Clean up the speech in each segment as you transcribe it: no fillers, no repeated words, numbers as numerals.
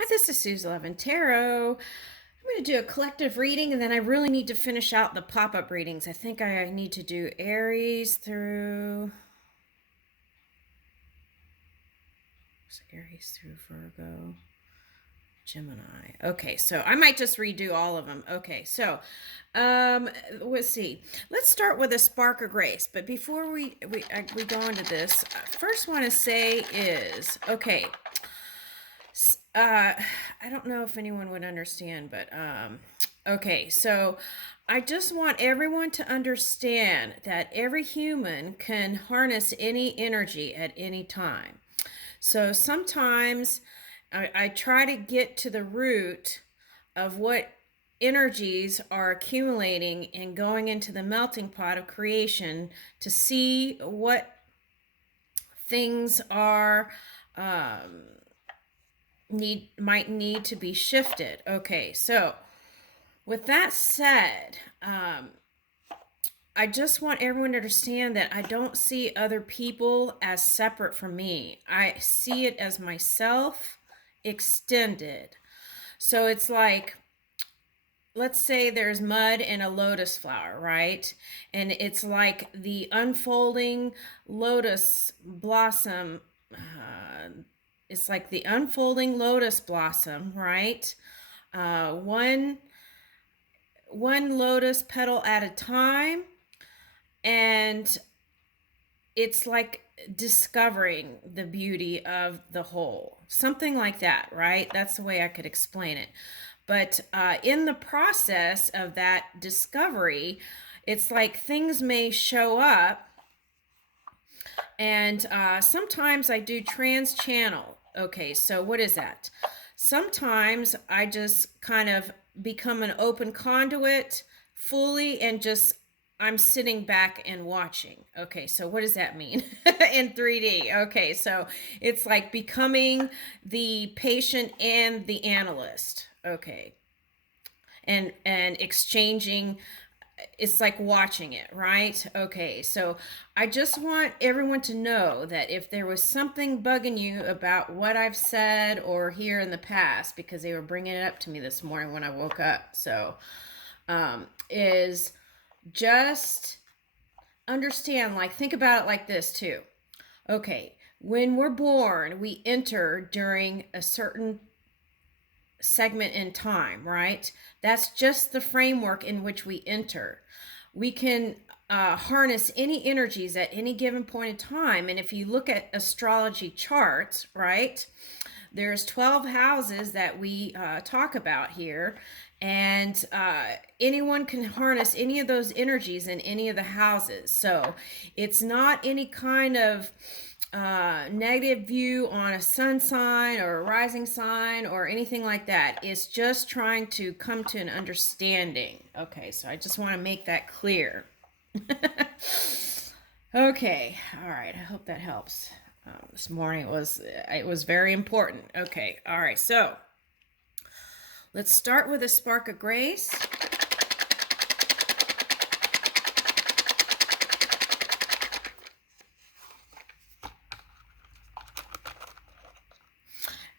Hi, this is Susan Levin Tarot. I'm going to do a collective reading and then I really need to finish out the pop-up readings. I think I need to do Aries through Virgo, Gemini. Okay, so I might just redo all of them. Okay, so let's see. Let's start with a spark of grace. But before we go into this, first want to say is okay. I don't know if anyone would understand, but okay, so I just want everyone to understand that every human can harness any energy at any time. So sometimes I try to get to the root of what energies are accumulating and going into the melting pot of creation to see what things are might need to be shifted. Okay, so with that said, I just want everyone to understand that I don't see other people as separate from me. I see it as myself extended. So it's like, let's say there's mud in a lotus flower, right? And it's like the unfolding lotus blossom. It's like the unfolding lotus blossom, right? One lotus petal at a time, and it's like discovering the beauty of the whole, something like that, right? That's the way I could explain it. But in the process of that discovery, it's like things may show up, and sometimes I do trans channel. Okay, so what is that? Sometimes I just kind of become an open conduit fully and just I'm sitting back and watching. Okay, so what does that mean in 3D? Okay, so it's like becoming the patient and the analyst. Okay. And exchanging, it's like watching it, right? Okay, so I just want everyone to know that if there was something bugging you about what I've said or here in the past, because they were bringing it up to me this morning when I woke up, so is just understand, like, think about it like this too. Okay, when we're born, we enter during a certain segment in time, right? That's just the framework in which we enter. We can harness any energies at any given point in time. And if you look at astrology charts, right, there's 12 houses that we talk about here. And anyone can harness any of those energies in any of the houses. So it's not any kind of negative view on a sun sign or a rising sign or anything like that. It's just trying to come to an understanding. Okay, so I just want to make that clear. Okay, all right. I hope that helps. This morning it was very important. Okay, all right. So let's start with a spark of grace.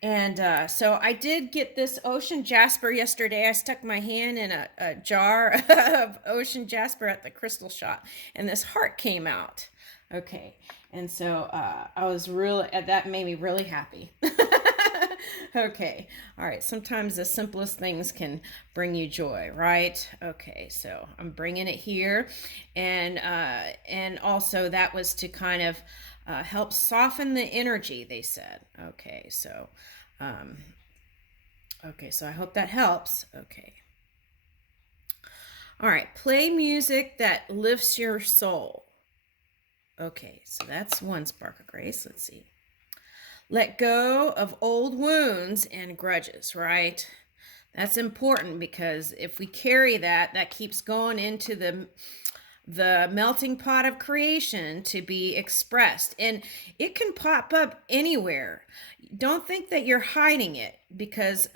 And so I did get this ocean jasper yesterday. I stuck my hand in a jar of ocean jasper at the crystal shop, and this heart came out. Okay, and so I was really, that made me really happy. Okay, all right. Sometimes the simplest things can bring you joy, right? Okay, so I'm bringing it here, and also that was to kind of help soften the energy. They said, okay, so. Um, okay, so I hope that helps. Okay. All right, play music that lifts your soul. Okay, so that's one spark of grace. Let's see. Let go of old wounds and grudges, right? That's important because if we carry that, that keeps going into the melting pot of creation to be expressed, and it can pop up anywhere. Don't think that you're hiding it, because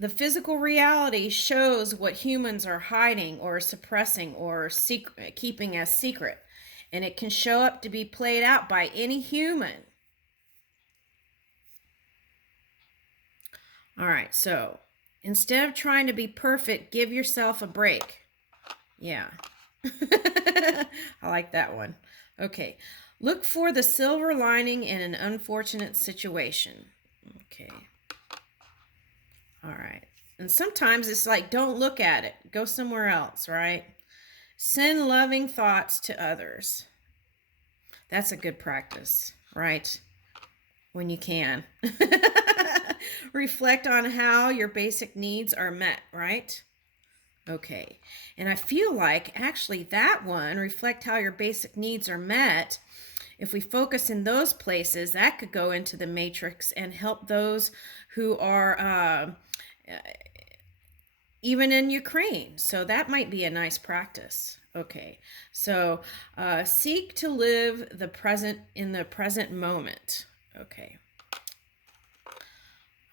the physical reality shows what humans are hiding or suppressing or keeping as secret, and it can show up to be played out by any human. All right, so instead of trying to be perfect, give yourself a break. Yeah. I like that one. Okay. Look for the silver lining in an unfortunate situation. Okay. All right. And sometimes it's like, don't look at it. Go somewhere else, right? Send loving thoughts to others. That's a good practice, right? When you can. Reflect on how your basic needs are met, right? Okay. And I feel like actually that one, reflect how your basic needs are met, if we focus in those places, that could go into the matrix and help those who are even in Ukraine. So that might be a nice practice. Okay. So seek to live the present in the present moment. Okay.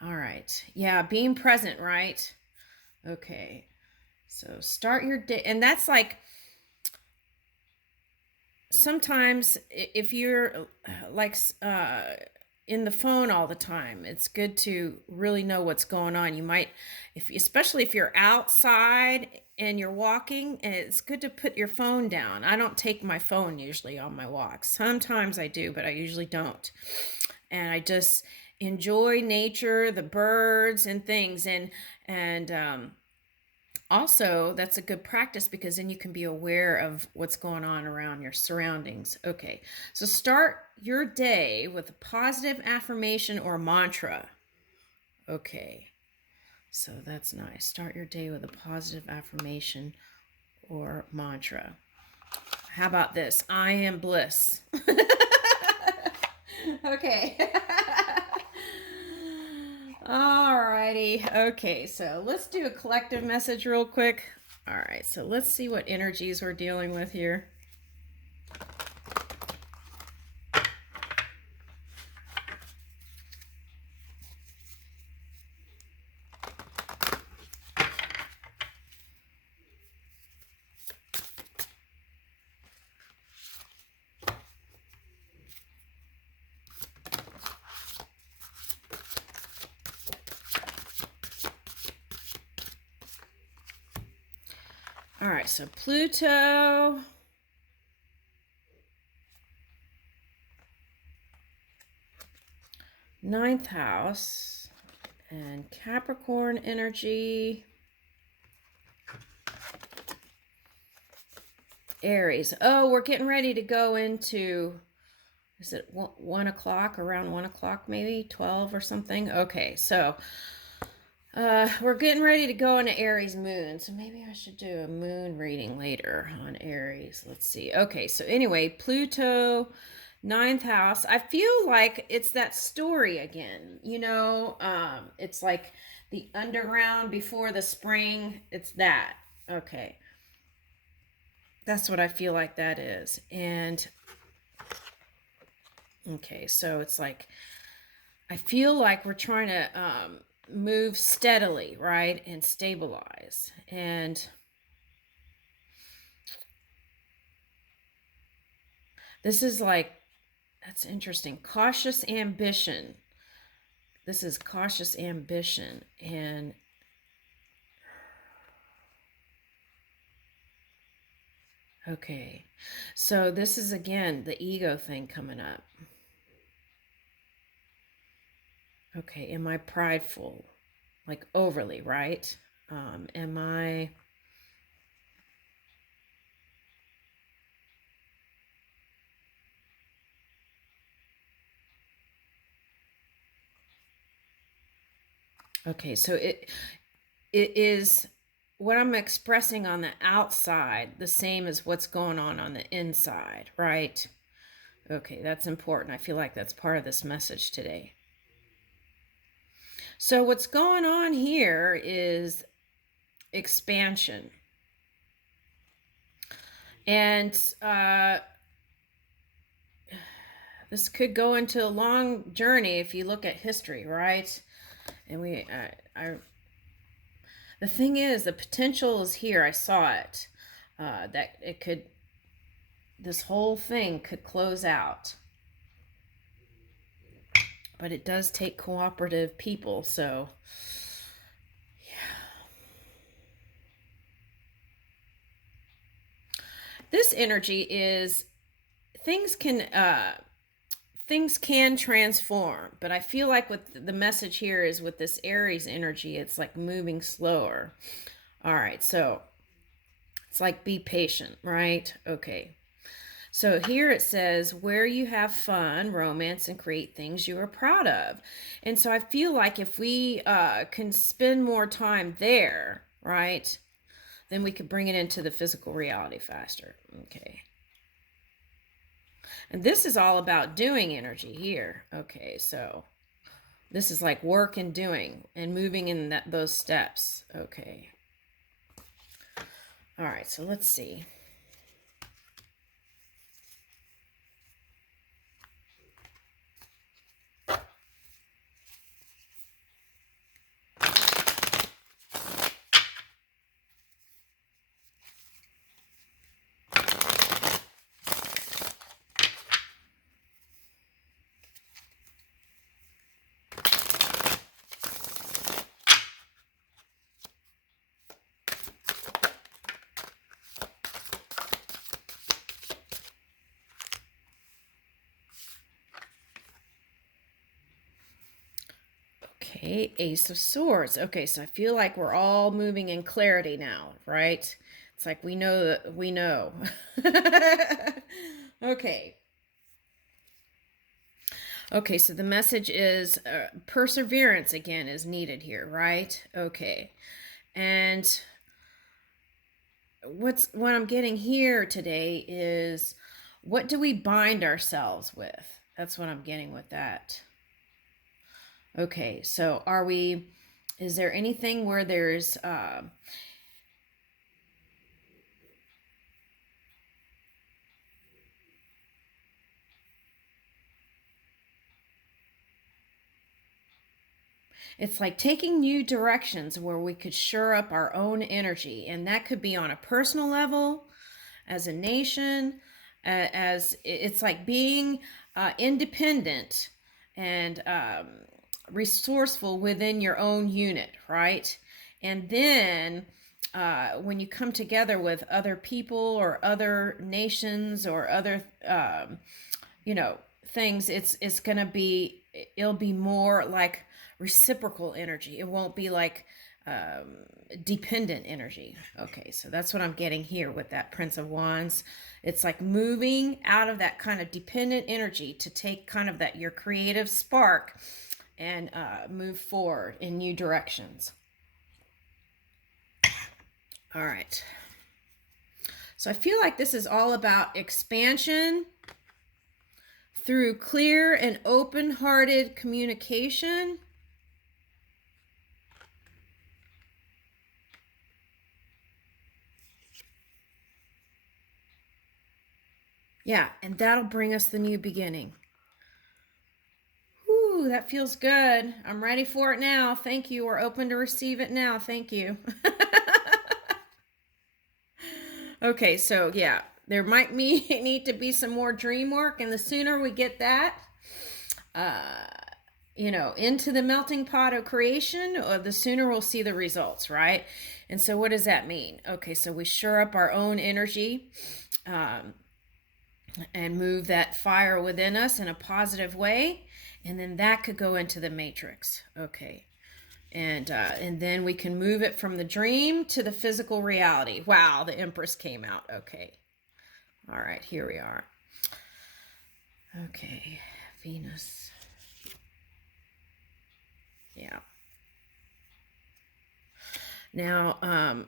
All right. Yeah, being present, right? Okay. So start your day. And that's like, sometimes if you're like in the phone all the time, it's good to really know what's going on. You might, especially if you're outside and you're walking, it's good to put your phone down. I don't take my phone usually on my walks. Sometimes I do, but I usually don't. And I just enjoy nature, the birds and things. And also, that's a good practice because then you can be aware of what's going on around your surroundings. Okay, so start your day with a positive affirmation or mantra. Okay, so that's nice. Start your day with a positive affirmation or mantra. How about this? I am bliss. Okay. Alrighty. Okay, so let's do a collective message real quick. All right, so let's see what energies we're dealing with here. All right, so Pluto, ninth house, and Capricorn energy, Aries. Oh, we're getting ready to go into, is it 1 o'clock, around 1 o'clock, maybe 12 or something? Okay, so we're getting ready to go into Aries moon, so maybe I should do a moon reading later on Aries. Let's see. Okay, so anyway, Pluto, ninth house. I feel like it's that story again. It's like the underground before the spring. It's that. Okay. That's what I feel like that is. And okay, so it's like, I feel like we're trying to move steadily, right? And stabilize. And this is like, that's interesting. Cautious ambition. This is cautious ambition. And okay, so this is again the ego thing coming up. Okay, am I prideful? Like overly, right? Am I... Okay, so it is what I'm expressing on the outside the same as what's going on the inside, right? Okay, that's important. I feel like that's part of this message today. So what's going on here is expansion. And this could go into a long journey if you look at history, right? And the thing is, the potential is here. I saw it. That it could, this whole thing could close out. but it does take cooperative people. So, this energy is things can transform, but I feel like with the message here is with this Aries energy, it's like moving slower. All right, so it's like be patient, right? Okay. So here it says where you have fun, romance, and create things you are proud of. And so I feel like if we can spend more time there, right, then we could bring it into the physical reality faster. Okay. And this is all about doing energy here. Okay, so this is like work and doing and moving in those steps. Okay. All right, so let's see. Okay, Ace of Swords. Okay, so I feel like we're all moving in clarity now, right? It's like we know that we know. Okay. Okay, so the message is perseverance again is needed here, right? Okay. And what I'm getting here today is what do we bind ourselves with? That's what I'm getting with that. Okay, so is there anything where there's it's like taking new directions where we could shore up our own energy, and that could be on a personal level, as a nation, as it's like being independent and resourceful within your own unit, right? And then when you come together with other people or other nations or other, things, it's gonna be, it'll be more like reciprocal energy. It won't be like dependent energy. Okay, so that's what I'm getting here with that Prince of Wands. It's like moving out of that kind of dependent energy to take kind of that your creative spark and move forward in new directions. All right. So I feel like this is all about expansion through clear and open-hearted communication. Yeah, and that'll bring us the new beginning. Ooh, that feels good. I'm ready for it now. Thank you. We're open to receive it now. Thank you. Okay, so yeah, there might need to be some more dream work, and the sooner we get that, into the melting pot of creation, or the sooner we'll see the results, right? And so, what does that mean? Okay, so we shore up our own energy. And move that fire within us in a positive way, and then that could go into the matrix. Okay, and then we can move it from the dream to the physical reality. Wow, the Empress came out. Okay, all right, here we are. Okay, Venus. Yeah. Now,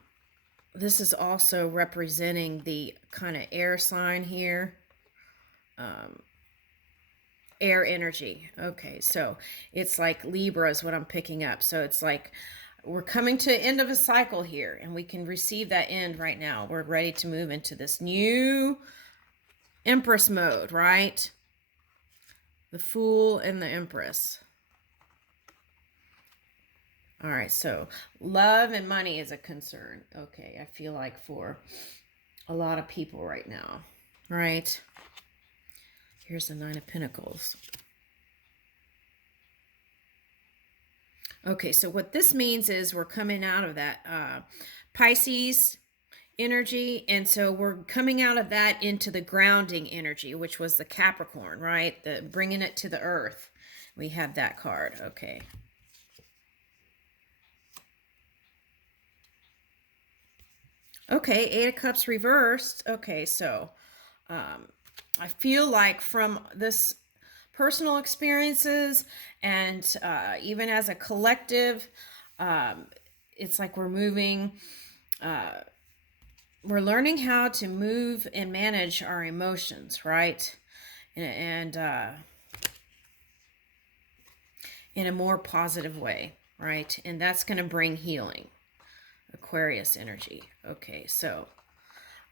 this is also representing the kind of air sign here. Air energy. Okay, so it's like Libra is what I'm picking up. So it's like we're coming to the end of a cycle here, and we can receive that end right now. We're ready to move into this new Empress mode, right? The Fool and the Empress. All right, so love and money is a concern. Okay, I feel like for a lot of people right now, right? Here's the Nine of Pentacles. Okay, so what this means is we're coming out of that Pisces energy, and so we're coming out of that into the grounding energy, which was the Capricorn, right? The bringing it to the earth. We had that card. Okay. Okay, Eight of Cups reversed. Okay, so I feel like from this personal experiences and even as a collective, it's like we're moving, we're learning how to move and manage our emotions, right? And in a more positive way, right? And that's going to bring healing. Aquarius energy. Okay, so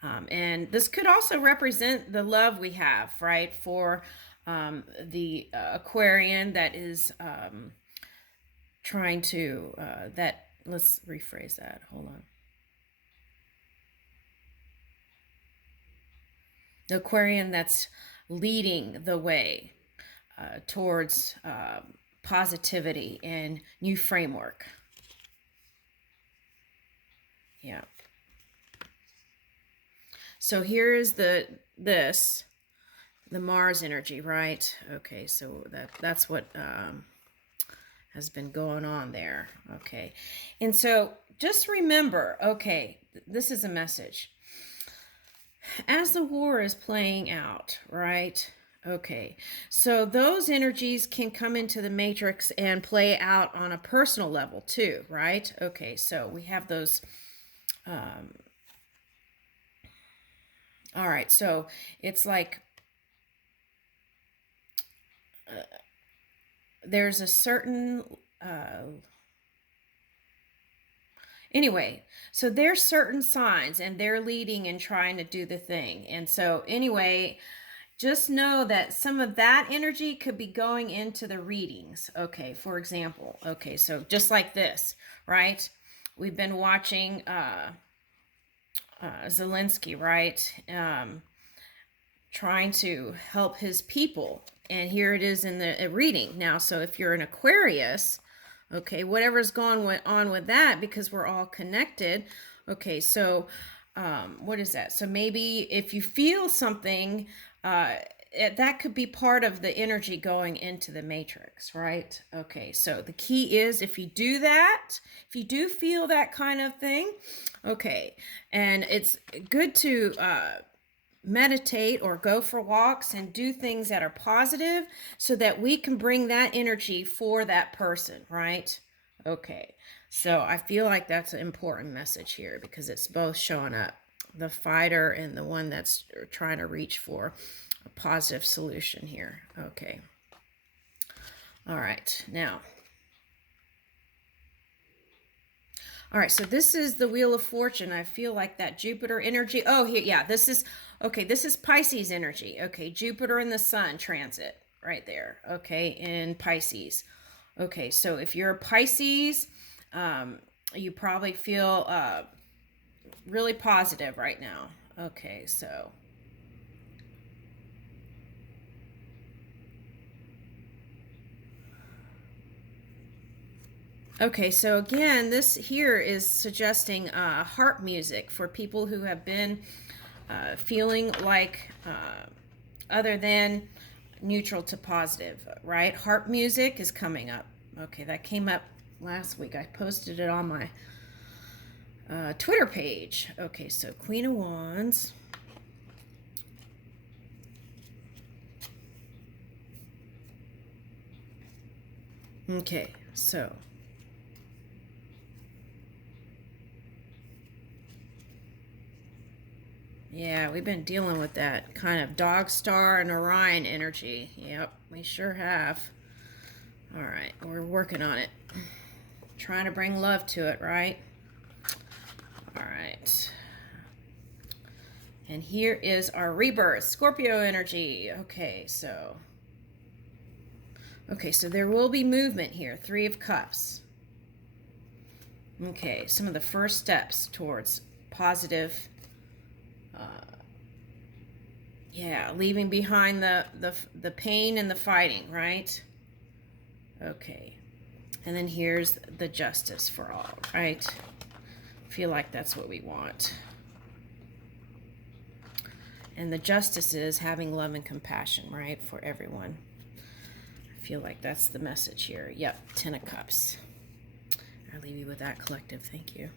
and this could also represent the love we have, right, for the Aquarian that is trying to, let's rephrase that. Hold on. The Aquarian that's leading the way towards positivity and new framework. Yeah. So here is the Mars energy, right? Okay, so that's what has been going on there. Okay, and so just remember, okay, this is a message. As the war is playing out, right? Okay, so those energies can come into the matrix and play out on a personal level too, right? Okay, so we have those. All right, so it's like there's a certain anyway, so there's certain signs and they're leading and trying to do the thing. And so anyway, just know that some of that energy could be going into the readings. Okay, for example, okay, so just like this, right? We've been watching Zelensky, right? Trying to help his people. And here it is in the reading. Now, so if you're an Aquarius, okay, whatever's going on with that, because we're all connected. Okay, so what is that? So maybe if you feel something, that could be part of the energy going into the matrix, right? Okay, so the key is if you do that, if you do feel that kind of thing, okay, and it's good to meditate or go for walks and do things that are positive so that we can bring that energy for that person, right? Okay, so I feel like that's an important message here because it's both showing up, the fighter and the one that's trying to reach for a positive solution here. Okay, all right, now, all right, so this is the Wheel of Fortune. I feel like that Jupiter energy. Oh, here, yeah, this is, okay, this is Pisces energy. Okay, Jupiter and the Sun transit right there. Okay, in Pisces. Okay, so if you're a Pisces, you probably feel really positive right now. Okay, so. Okay, so again, this here is suggesting harp music for people who have been feeling like other than neutral to positive, right? Harp music is coming up. Okay, that came up last week. I posted it on my Twitter page. Okay, so Queen of Wands. Okay, so. Yeah, we've been dealing with that kind of dog star and Orion energy. Yep, we sure have. All right, we're working on it. Trying to bring love to it, right? All right. And here is our rebirth, Scorpio energy. Okay, so there will be movement here. Three of Cups. Okay, some of the first steps towards positive. Yeah, leaving behind the pain and the fighting, right? Okay. And then here's the justice for all, right? I feel like that's what we want. And the justice is having love and compassion, right, for everyone. I feel like that's the message here. Yep, 10 of Cups. I'll leave you with that, collective. Thank you.